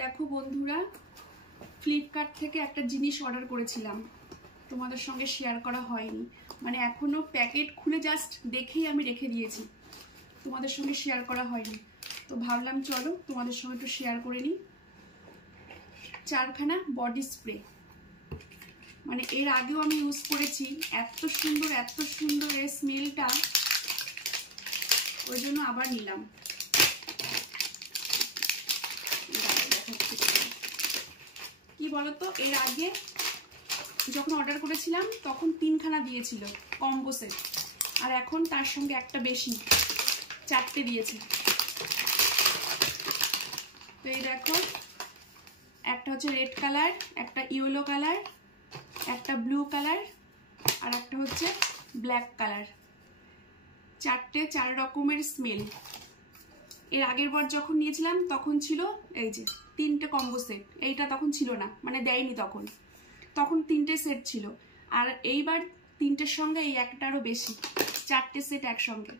দেখো বন্ধুরা, ফ্লিপকার্ট থেকে একটা জিনিস অর্ডার করেছিলাম, তোমাদের সঙ্গে শেয়ার করা হয়নি। মানে এখনো প্যাকেট খুলে জাস্ট দেখেই আমি রেখে দিয়েছি, তোমাদের সঙ্গে শেয়ার করা হয়নি। তো ভাবলাম চলো তোমাদের সঙ্গে একটু শেয়ার করে নিই। 4খানা বডি স্প্রে, মানে এর আগেও আমি ইউজ করেছি, এত সুন্দর এই স্মেলটা, ওই জন্য আবার নিলাম। কি বলতো, এর আগে যখন অর্ডার করেছিলাম তখন 3খানা দিয়েছিল কম্বো সেট, আর এখন তার সঙ্গে একটা বেশি 4টে দিয়েছে। তো এই দেখো, একটা হচ্ছে রেড কালার, একটা ইয়েলো কালার, একটা ব্লু কালার, আর একটা হচ্ছে ব্ল্যাক কালার। 4 রকমের স্মেল। এর আগের বার যখন নিয়েছিলাম তখন ছিল এই যে 3টে কম্বো সেট, এইটা তখন ছিল না, মানে দেয়নি তখন 3টে সেট ছিল। আর এইবার 3টের সঙ্গে এই একটারও বেশি, 4টে সেট একসঙ্গে।